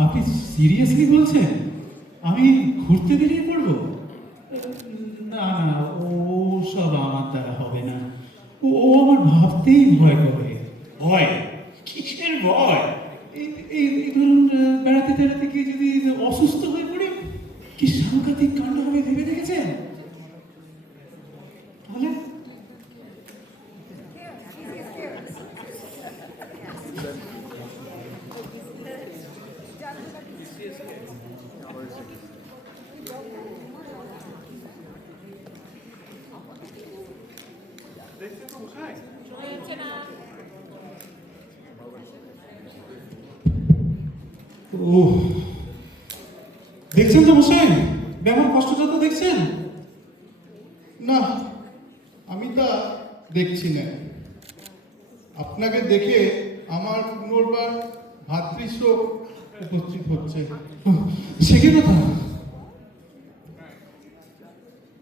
আপনি সিরিয়াসলি বলছেন আমি ঘুরতে বেরিয়ে পড়বো? না না, ও সব আমার দ্বারা হবে না। ও ও আমার ভাবতেই ভয় করে। ভয়? কিসের ভয়? এই ধরুন, বেড়াতে টেড়াতে গিয়ে যদি অসুস্থ হয়ে পড়ে, কি সাংঘাতিক কাণ্ড হবে ভেবে দেখেছেন? তাহলে ও, দেখছেন তো মশাই, ব্যামোর কষ্টটা তো দেখছেন? না, আমি তা দেখছি না। আপনাকে দেখে আমার পুনর্বার ভাতৃশোক উপস্থিত হচ্ছে। সে কি কথা?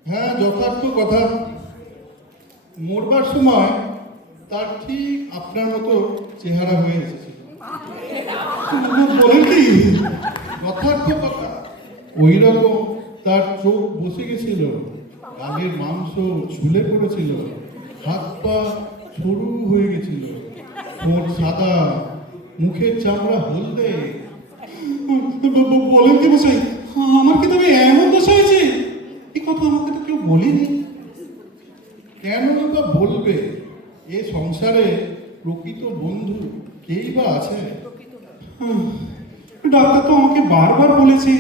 হ্যাঁ, যথার্থ কথা। মরবার সময় তার ঠিক আপনার মতো চেহারা হয়ে এসেছিল। বলেন কি? যথার্থ কথা। ওই রকম তার চোখ বসে গেছিল, গালের মাংস ঝুলে পড়েছিল, হাত পা সরু হয়ে গেছিল, ঠোঁট সাদা, মুখের চামড়া হলদে। বলেন কি মশাই, আমার কি তবে এমন দশা হয়েছে? এই কথা আমাকে তো কেউ বলেনি। কেন বা বলবে? এ সংসারে প্রকৃত বন্ধু কেই বা আছে? ডাক্তার তো আমাকে বারবার বলেছে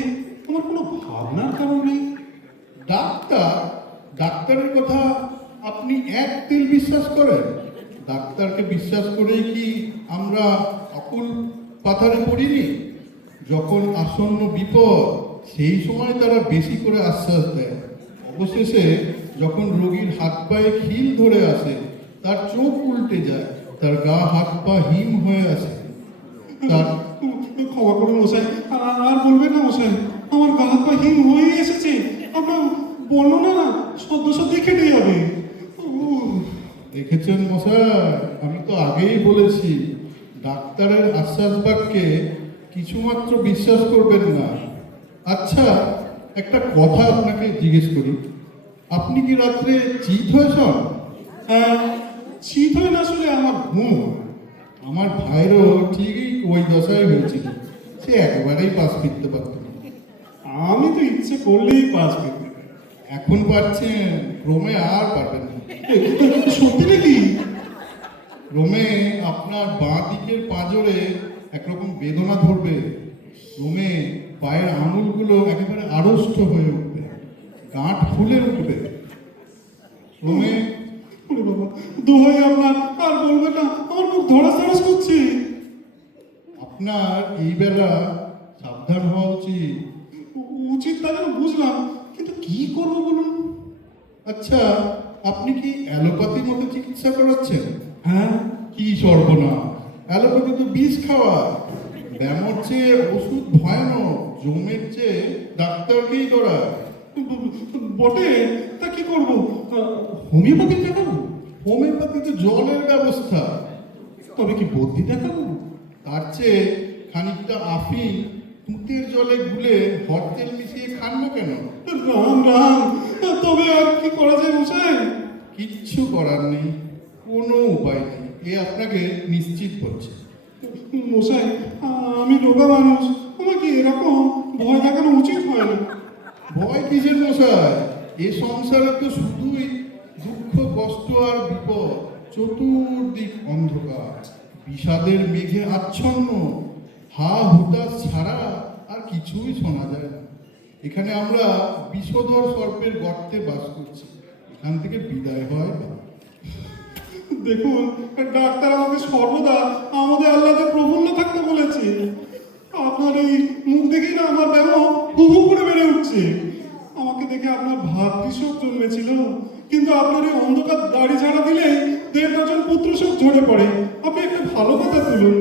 আমার কোনো ভাবনার কারণ নেই। ডাক্তারের কথা আপনি এক তিল বিশ্বাস করেন? ডাক্তারকে বিশ্বাস করেই কি আমরা অকুল পাথারে পড়িনি? যখন আসন্ন বিপদ, সেই সময় তারা বেশি করে আশ্বাস দেয়। অবশেষে যখন রোগীর হাত পায়ে খিল ধরে আসে, তার চোখ উল্টে যায়, তার গা হাত পা হিম হয়ে আসে, তার ক্ষমা করুন মশাই, আর বলবেন না মশাই, আমার গা হাত পা হিম হয়ে এসেছে। আপনার বললো না সদ্য সদ্য কেটে যাবে। দেখেছেন মশাই, আমি তো আগেই বলেছি, ডাক্তারের আশ্বাস বাক্যে কিছুমাত্র বিশ্বাস করবেন না। আচ্ছা, একটা কথা আপনাকে জিজ্ঞেস করি, আপনি কি রাত্রে চিত হয়েছেন? হ্যাঁ, শীত হয়ে না আসলে আমার ঘুম। আমার ভাইয়েরও ঠিকই ওই দশায় হয়েছিল, সে একেবারেই পাশ ফিরতে পারত না। আমি তো ইচ্ছে করলেই পাস পেতে। এখন পারছেন, ক্রমে আর পারবেন না। সত্যি নাকি? ক্রমে আপনার বাঁ দিকের পাঁজরে একরকম বেদনা ধরবে, ক্রমে পায়ের আঙুলগুলো একেবারে আড়ষ্ট হয়ে উঠবে, গাঁট ফুলে উঠবে, ক্রমে ওরে বাবা, দোহাই আপনার, আর বলবেন না, আমার মুখ ধরাস ধরাস করছে। আপনার এই বেলা সাবধান হওয়া উচিত। উচিত তা যেন বুঝলাম, কিন্তু কি করবো বলুন? আচ্ছা, আপনি কি অ্যালোপ্যাথির মতো চিকিৎসা করাচ্ছেন? হ্যাঁ, কি সর্বনাশ! অ্যালোপ্যাথি তো বিষ খাওয়া। ব্যামোর চেয়ে ওষুধ ভয়ানক, জমের চেয়ে ডাক্তারকেই দৌড়ায়। বটে, তা কি করবো? হোমিওপ্যাথি দেখাবো? হোমিওপ্যাথি তো জলের ব্যবস্থা। তবে কি বদ্যি দেখাবো? তার চেয়ে খানিকটা আফিং তুঁতের জলে গুলে হট তেল মিশিয়ে খান না কেন? রাম রাম, তবে আর কি করা যায় মশাই? কিচ্ছু করার নেই, কোনো উপায় নেই, এ আপনাকে নিশ্চিত করছে। মশাই, আমি রোগা মানুষ, আমাকে এরকম ভয় দেখানো উচিত হয় না। ভয় কিসের মশাই? এ সংসারে তো শুধুই দুঃখ, কষ্ট আর বিপদ, চতুর্দিক অন্ধকার, বিষাদের মেঘে আচ্ছন্ন, হা হুতাশ ছাড়া আর কিছুই শোনা যায় না। এখানে আমরা বিষধর সর্পের গর্তে বাস করছি, এখান থেকে বিদায় হয় না। দেখুন, ডাক্তার আমাকে সর্বদা আমাদের আল্লাহকে প্রফুল্ল থাকতে বলেছে। আপনার এই মুখ দেখেই না আমার ব্যামো হু হু করে বেড়ে উঠছে। আমাকে দেখে আপনার ভাতৃশোক জন্মেছিল, কিন্তু আপনার এই অন্ধকার দাড়ি ঝাড়া দিলে 1.5 ডজন পুত্রশোক ঝরে পড়ে। আপনি একটা ভালো কথা তুলুন।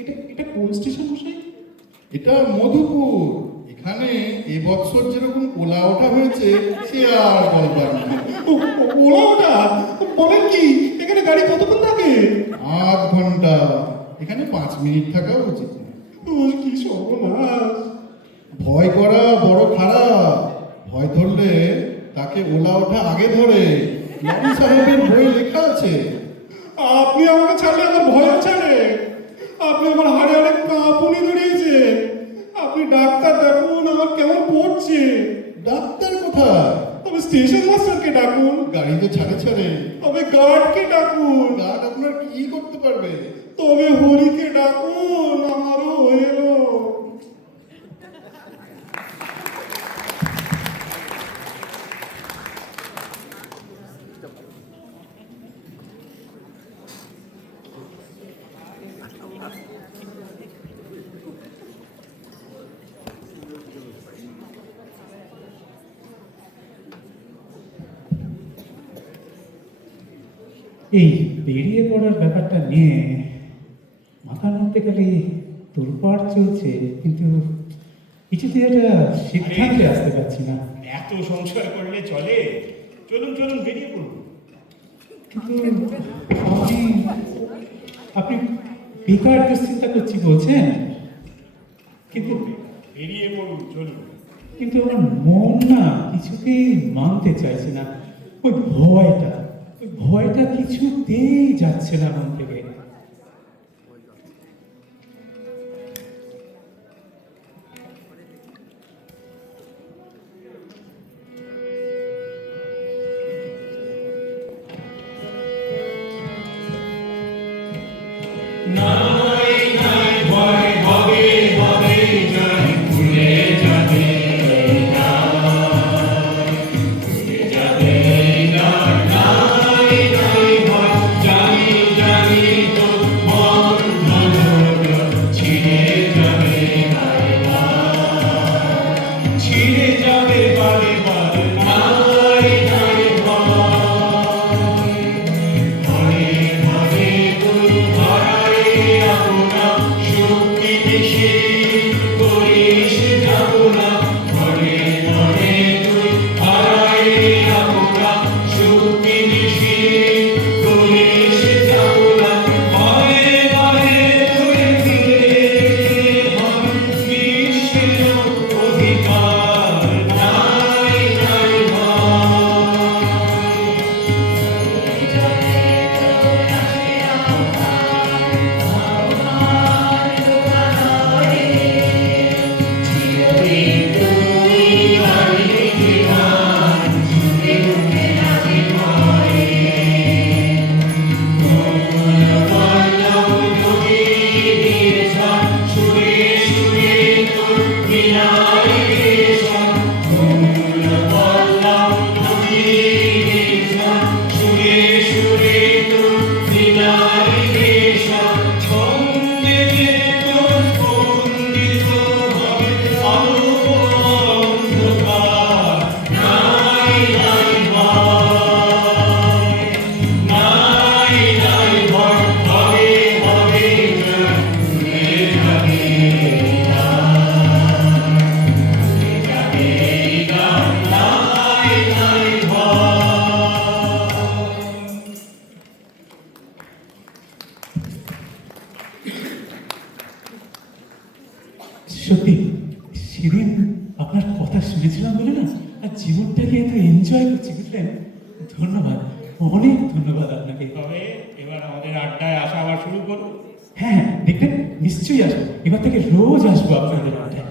এটা এটা কোন স্টেশন মশাই? এটা মধুপুর। এখানে এবছর যেরকম ওলা ওঠা হয়েছে, সে আর বলবার না। ওলা ওটা বলেন কি? এখানে গাড়ি কতক্ষণ থাকে? 8 ঘন্টা। এখানে 5 মিনিট থাকা উচিত। কি সর্বনাশ! ভয় করা বড় খারাপ। ভয় ধরলে তাকে ওলা ওঠা আগে ধরে, নবী সাহেবের বই লেখা আছে। আপনি আমাকে ছাড়লে আমার ভয় ছাড়ে। আপনি আমার হাড়ে হাড়ে কাঁপুনি ধরিয়েছে। আপনি ডাক্তার ডাকুন, আমার কেমন পড়ছে। ডাক্তার কোথায়? তবে স্টেশন মাস্টারকে ডাকুন, গাড়িতে ছাড়ে ছাড়ে। তবে গার্ডকে ডাকুন, গার্ড আপনার কি করতে পারবে? তবে হরিকে ডাকুন, আমারও হয়ে এলো। এই বেরিয়ে পড়ার ব্যাপারটা নিয়ে মাথার মধ্যে খালি তোলপাড় চলছে, কিন্তু কিছুতে একটা সিদ্ধান্তে আসতে পারছি না। এত সংশয় করলে চলে? চলুন চলুন বেরিয়ে পড়ুন। কিন্তু আপনি বেকার দুশ্চিন্তা করছি বলছেন, কিন্তু বেরিয়ে পড়ুন চলুন। কিন্তু আমার মন না কিছুতেই মানতে চাইছে না। ওই ভয়টা কিছুতেই যাচ্ছে না মন থেকে। সত্যি সেদিন আপনার কথা শুনেছিলাম বলে না, আর জীবনটাকে এত এনজয় করছি বুঝলেন। ধন্যবাদ, অনেক ধন্যবাদ আপনাকে। তবে এবার আমাদের আড্ডায় আসা আবার শুরু করুন। হ্যাঁ দেখবেন, নিশ্চয়ই আসবো। এবার থেকে রোজ আসবো আপনাদের আড্ডায়।